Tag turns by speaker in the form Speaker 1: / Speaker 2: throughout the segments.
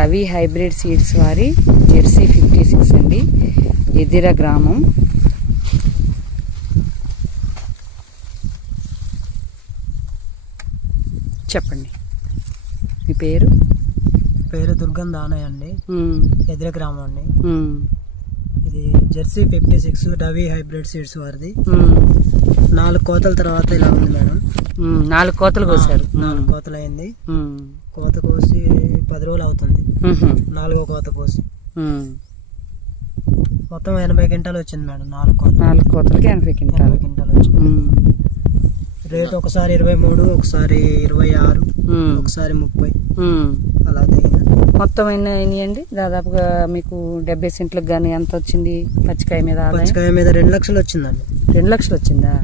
Speaker 1: Ravi hybrid seeds వారి jersey 56 అండి, ఎదిర గ్రామం. చెప్పండి మీ పేరు?
Speaker 2: పేరు దుర్గం దానయ్య అండి, ఎదిర గ్రామం అండి. ఇది జెర్సీ 56 రవి హైబ్రిడ్ సీడ్స్ వారిది. 4 కోతల తర్వాత ఇలా ఉంది మేడం.
Speaker 1: 4 కోతలు కోసారు.
Speaker 2: 4 కోతలు అయింది. కోత కోసి 10 రోజులు అవుతుంది. 4వ కోత కోసి మొత్తం 80 క్వింటాలు వచ్చింది మేడం. 4
Speaker 1: కోతలకి 80 క్వింటాలు
Speaker 2: వచ్చింది. రేట్ ఒకసారి 23, ఒకసారి 26, ఒకసారి 30 అలా దిగింది.
Speaker 1: మొత్తం ఎన్ని అండి? దాదాపుగా మీకు 70 సెంట్లకు కానీ ఎంత వచ్చింది పచ్చికాయ మీద?
Speaker 2: పచ్చికాయ మీద 2 లక్షలు వచ్చిందండి.
Speaker 1: 2 లక్షలు వచ్చిందా?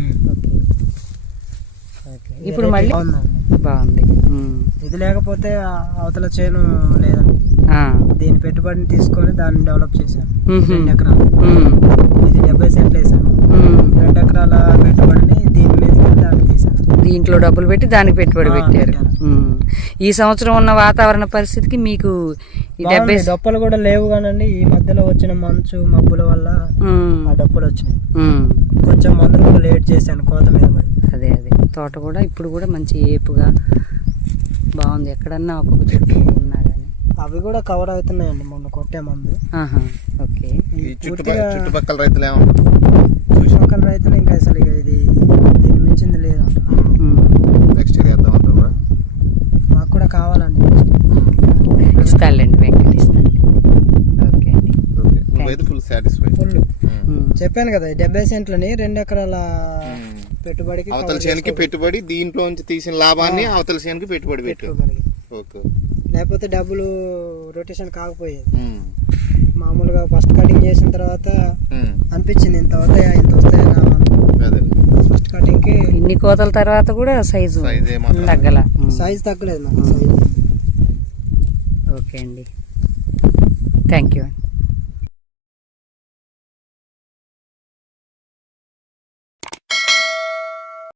Speaker 1: ఓకే. ఇప్పుడు మళ్ళీ బాగుంది.
Speaker 2: ఇది లేకపోతే అవతల చేను లేదండి. దీని పెట్టుబడిని తీసుకొని దాన్ని డెవలప్ చేశాను. 2 ఎకరాలు, ఇది 70 సెంట్లు వేసాను. 2 ఎకరాల పెట్టుబడిని దీని మీద దాన్ని తీసాను.
Speaker 1: దీంట్లో డబ్బులు పెట్టి దానికి పెట్టుబడి పెట్టారు. ఈ సంవత్సరం ఉన్న వాతావరణ పరిస్థితికి మీకు
Speaker 2: డొప్పలు కూడా లేవు కానండి. ఈ మధ్యలో వచ్చిన మంచు మబ్బుల వల్ల ఆ డొప్పలు వచ్చినాయి. కొంచెం మందులు కూడా లేట్ చేశాను కోత మీద పడి.
Speaker 1: అదే తోట కూడా ఇప్పుడు కూడా మంచి ఏపుగా బాగుంది. ఎక్కడన్నా ఒక్కొక్క చెట్టు ఉన్నా కానీ
Speaker 2: అవి కూడా కవర్ అవుతున్నాయండి మొన్న కొట్టే మందు.
Speaker 1: ఓకే.
Speaker 3: చుట్టుపక్కల రైతులు
Speaker 2: చుట్టుపక్కల రైతులు ఇంకా అసలు ఇక ఇది దీన్ని మించింది లేదంటున్నారు.
Speaker 3: నెక్స్ట్ ఇయర్ వేద్దాం అంటారా?
Speaker 2: మాకు కూడా కావాలండి.
Speaker 1: ఇస్తానులేండి, వెంకట ఇస్తాను. ఓకే అండి,
Speaker 3: ఫుల్ సాటిస్ఫైడ్.
Speaker 2: ఫుల్ చెప్పాను కదా, 70 సెంట్లని 2 ఎకరాల పెట్టుబడికి,
Speaker 3: అవతల చేనుకి పెట్టుబడి, దీంట్లో నుంచి తీసిన లాభాన్ని అవతల చేనుకి పెట్టుబడి పెట్టు.
Speaker 2: లేకపోతే డబ్బులు రొటేషన్ కాకపోయేది. మామూలుగా ఫస్ట్ కటింగ్ చేసిన తర్వాత అనిపించింది ఇంత వస్తాయా ఫస్ట్ కటింగ్ కి.
Speaker 1: ఇన్ని కోతల తర్వాత కూడా సైజు తగ్గల,
Speaker 2: సైజు తగ్గలేదు మన సైజు.
Speaker 1: ఓకే అండి, థ్యాంక్ యూ.